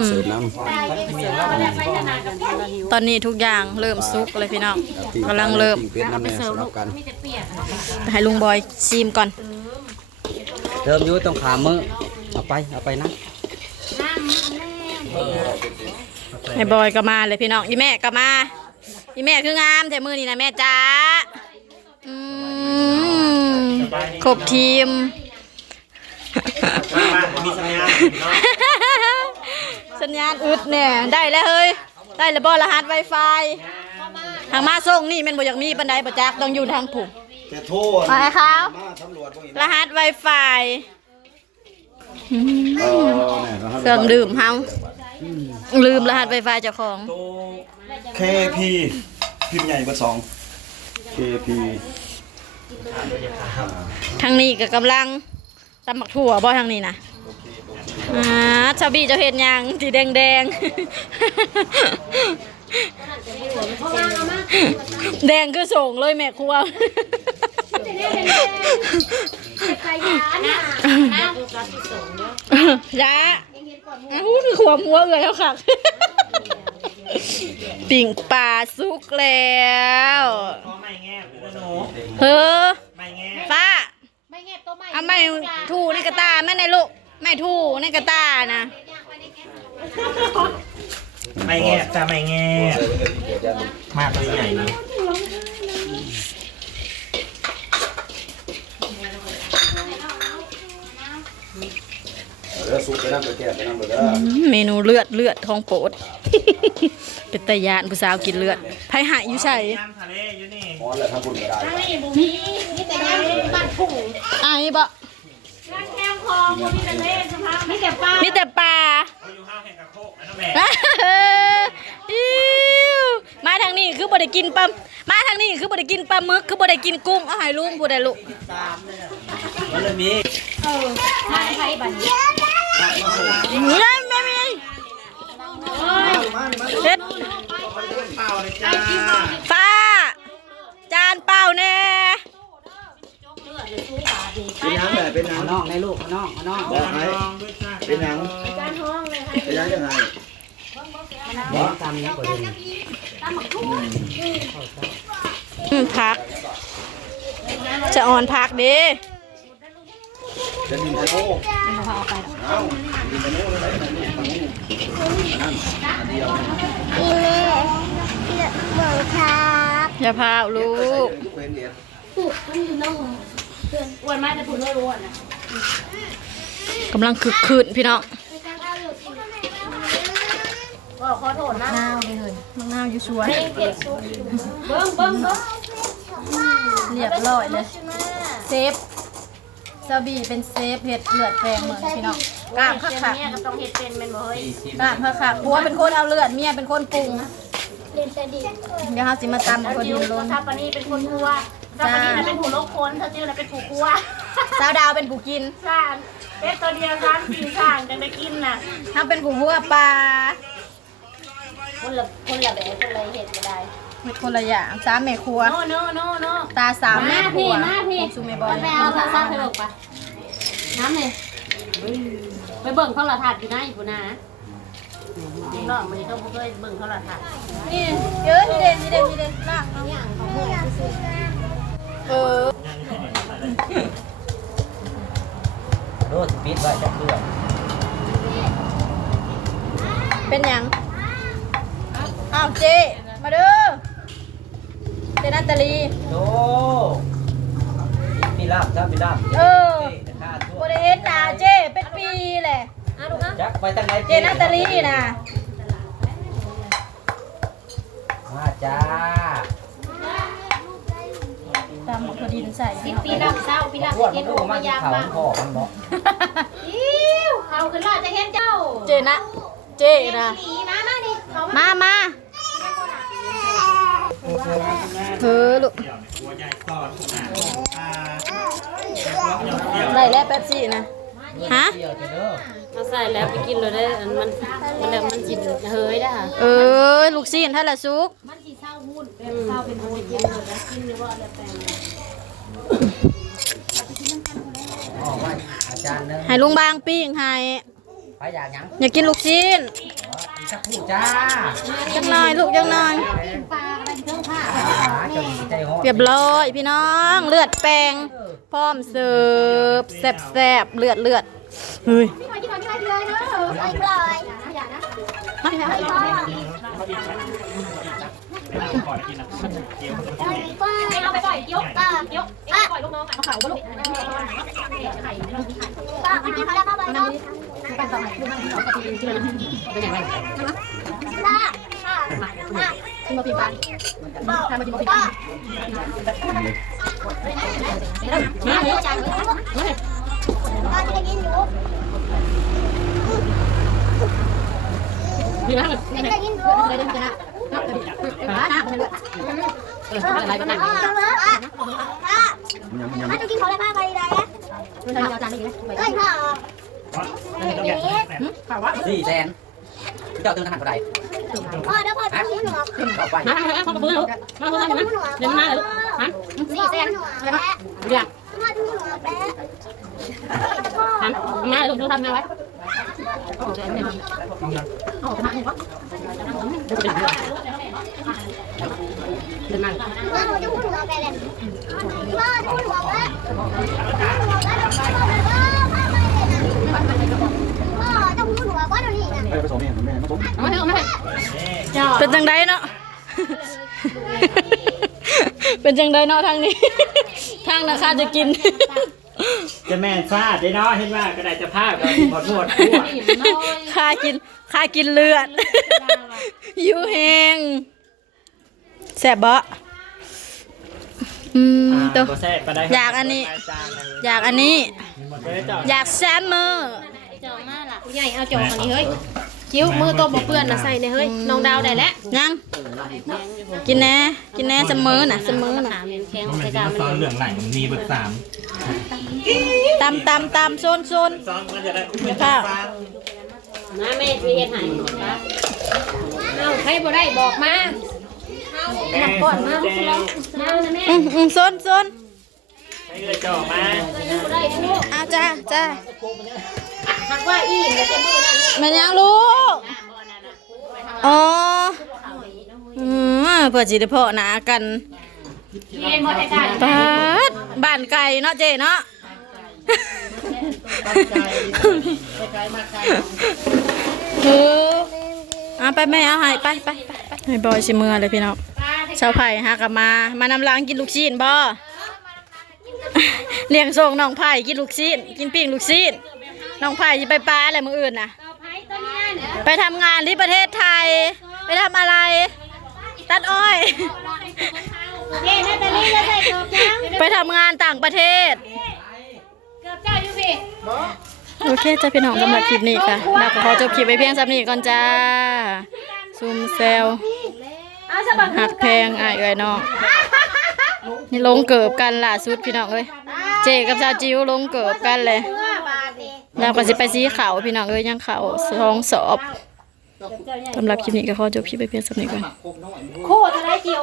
อืมเสิร์ฟน้ตอนนี้ทุกอย่างเริ่มสุกเลยพี่น้องำปิ้งกำลังเริ่มปิ้งเป็ดน้ำแม่สลับกันให้ลุงบอยชิมก่อน เริ่มอยู่ต้องขามือเอาไปเอาไปนะให้บอยก็มาเลยพี่น้องอีแม่ก็มาอีแม่คืองามแต่มือนี่นะแม่จ้าอืมครบทีมมามีสั ญญาณเนาะสัญญาณอึดเนี่ยได้แล้วเฮ้ยได้แล้วบอรหัสไวไฟทางมาส่งนี่แมันบ่อยากมีปันไดประจักต้องอยู่ทางผูกจะโทษไปครับ มาตำรวจบ่เห็นรหัสไวไฟเออเนี่ยรหัสเครื่องดื่มเฮาลืมรหัสไวไฟเจ้าของตัว KP พิมพ์ใหญ่เบอร์สอง KP ทางนี้ก็กำลังตำหมักถั่วบ่ทางนี้นะ อ่าชาบี้จ้าเห็ดหยังสีแดงแดงแดงคือส่งเลยแม่ครัวยะอ้คือขวมหัวเอื่อยแล้วค่ะปิ่งปลาสุกแล้วเด้อหนูเฮ้อ ไม่แง่ ฟ้าเอาไม่ถูในกระตาแม่ใน ลูกไม่ถูในกระตานะไม่แง่จะไม่แง่มากตัวใหญ่นี่เดี๋ยวสุกไปน้ำไปแก้ไปน้ำไปเด้อเมนูเลือดเลือดของโปรดเป็นตะยานผู้สาวกินเลือดไผหายอยู่ใส่น้ำทะเลอยู่นี่พอนแล้วทำบุญก็ได้ามีแต่ปลาอิ๊วมาทางนี้คือบ่ได้กินปลามาทางนี้คือบ่ได้กินปลาหมึกคือบ่ได้กินกุ้งเอาให้ลุงผู้ใดลูกมันเลยมีไม่ไม่มีเฮ็ดเปล่าจาฟ้าจานเปล่าแน่ เป็นน้ำแบบเป็นน้ำน้องในลูกน้องน้องบอกให้ลองด้วยจ้าเป็นน้ำเป็นน้ำยังไงบอกตามนี้ก่อนเลยอืมพัก จะอ่อนพักเด้จะดินทะโนเอาดินทะโนอะไรนะนี่ทะโนนั่นอันเดียวอย่าพาลูกเป็นเดียว กำลังคึกคืนพี่น้องมะนาวเลยมะนาวอยู่สวนเรียบร้อยเลยเซฟซาบีเป็นเซฟเห็ดเลือดแปลงเหมือนพี่น้องกล้ามคักคักก็ต้องเฮ็ดเป็นแม่นบ่เฮ้ยกล้ามคักคักผัวเป็นคนเอาเลือดเมียเป็นคนปรุงเล่นแต่ดีเดี๋ยวเราสิมาตำคนจิดิวนล้นทับปานี่เป็นคนกลัวทับปานี่น่ะเป็นผู้ลกคนถ้าจื้อน่ะเป็นผู้กลัว สาวดาวเป็นผู้กินสร้างเป็ดตัวเดียวสามกินสร้างจังได้กินน่ะถ้าเป็นผู้หัวปลาคนละคนละแบบคนละเฮ็ดก็ได้เป็นคนละอย่างสามแม่ครัว โนโนโนโนตาสามแม่มาครัพี่วมาพี่ ซูเมบอยไปเอาโทรศัพท์ไปเบิกไปน้ำเลยไปเบิ่งโทรทัศน์อยู่นะอยู่นะพี่น้องมื้อนี้ต้องบ่เคยเบิ่งโทรทัศน์นี่เยอะนี่เด่นนี่เด่นนี่เด่นล่างเอาอย่างของพวกซื้อเออ โน้ตปิดไว้จะเพื่อเป็นหยังอ้าวเจ มาเด้อเจนาตาลีโอ้พี่ลาบจ้าพี่ลาบเออ จะฆ่าตัวบ่ได้เห็นหน้าเจ เป็นปีแหละ อะลูกนะจักไปทางไหนเจนาตาลีน่ะ มาจ้า ตามพอดินใส่สิบปีหลังเศร้าปีหลังพวดเฮ็มันดก็โอมามาที่ยามเขาบ้างพ่อมันบอกอิ้วเขาขึ้นรอดจะเห็นเจ้าเจนะ เจนะหนีมามาดิเขามามามาเธอลูกหัวใหญ่ก่อนอ่าได้แล้วแป๊บซี่นะฮะเที่ยวจะเด้อเขาใส่แล้วไปกินเลยได้อันมันมันแล้วมันจิตเฮ้ยได้ค่ะเออลูกซีนท่านละซุก มันสิเศร้าหุ้นเป็นเศร้าเป็นโมยกินเลยกินหรือว่าอะไรแปลงออกมาอาจารย์เด้อให้ลุงบางปิ้งให้ไปอยากหยังอยากกินลูกชิ้นอีกสักครู่จ้าจังหน่อยลูกจังหน่อยปลาอะไรเครื่องผ้าหาเจ้าดีใจฮอดเรียบร้อยพี่น้องเลือดแปลงพร้อมเสิร์ฟแซ่บๆเลือดเลือดเฮ้ยพี่หน่อยพี่หน่อยพี่หน่อยเลยเด้อไอ้ปล่อยอย่านะ เกมไม่เอาไปปล่อยยกตายกเอ็งปล่อยลูกน้องเอาเขาก็ลูกไข่ป้าไปกินเขาแล้วป้าไปเนาะป้าต่อไปลูกน้องเขาก็ตีทีละนาทีเป็นอย่างไรป้าป้าป้ากินมาปีป้าป้าทำมากินมาปีป้ามาเดี๋ยวจ่ายเงินป้าจะได้กินอยู่ดีมากเลยไม่ได้กินอยู่เลยเดี๋ยวจะนะป้านะเอออะไรก็ได้ มันยังมันยังป้าจะกินของอะไรป้าไปได้นะมันจะเอาจานนี้เลยเฮ้ยพ่อสี่แสนเจ้าตื่นขนาดเท่าไหร่พ่อเดี๋ยวพ่อจะกินหนูต่อไปมามาพ่อกับพื้นลูกมาพ่อมาเดี๋ยวมาเลยลูกฮะสี่เซนอะไรบ้างเดี๋ยว Dạ. พ่อดูหนูแป๊ะฮะมา เลยลูกดูทำไงไว้โอ้ยไม่ทำโอ้ยทำไงวะเดินมาพ่อจะหัวไปเลยพ่อจะพูดหัวไปพ่อจะพูดหัวว่าเดี๋ยวนี้นะไปผสมเองแม่ผสมเอาไม่เอาไม่เป็นจังไดเนาะ เป็นจังไดเนาะทางนี้ ทางนะคะจะกิน จะแม่นซาดได้เนาะเห็นว่าก็ได้จะภาพก็หมดหมดทั่วค่ากินค่ากินเลือดอยู่แหงแสบบ่อืมตัว บ่แซ่บก็ได้อยากอันนี้ อยากอันนี้ อยากแซมเมอร์ จองมาล่ะใหญ่เอาจองอันนี้เฮ้ย คิ้วมือตัวบ่เปื้อนนะใส่เนี่ยเฮ้ยน้องดาวได้แล้วยังกินแน่กินแน่เสมอน่ะเสมอน่ะแข็งมันใส่จะกามาซ้อนเหลืองไหลมันมีเบิกสามตำตำตำโซนโซนซ้อนมันจะได้ไม่ข้าวมาแม่ที่เฮ็ดให้เอาใครบ่ได้บอกมาแม่ก่อนมามานะแม่อืมอืมโซนโซนให้เลยจ่อมาบ่ได้ลูกเอาจ้าจ้า หากว่าอีหจะเต็มมือนั่นแมันยังลูกอ๋ออืมเพื่อจีได้เพาะหนากันเรียนบ่ได้กันปาดบ้านไก่เนาะเจเนาะเออเอาไปแม่เอาให้ไปไปไปไปให้บอยสิเมือเลยพี่น้องชาวไผ่หากลับมา มานำล้างกินลูกชิ้นบ่เลี้ยงส่งน้องไผ่กินลูกชิ้น กินปิ้งลูกชิ้น น้องไผ่สิไปปลาอะไรมืออื่นน่ะไปทำงานที่ประเทศไทย ไปทำอะไร ตัดอ้อยเย้นาตาลีจะใส่เกือบยังไปทำงานต่างประเทศเกือบเจ้าอยู่พี่โอเคจ้าพี่น้องสำหรับคลิปนี้ค่ะเราก็ขอจบคลิปไปเพียงสำนี้ก่อนจ้า ซุมเซลเอาสะบักหักแพงอ้ายเอ้ยน้องนี่ลงเกิบกันล่าสุดพี่น้องเอ้ยเจกับชาวจิ๋วลงเกิบกันเลย บาทนี่แล้วก็สิไปซีเขาพี่น้องเอ้ยยังเขาท้องสอบสำหรับคลิปนี้ก็ขอจบคลิปไปเพียงสำนี้ก่อนโคตรอะไรเกียว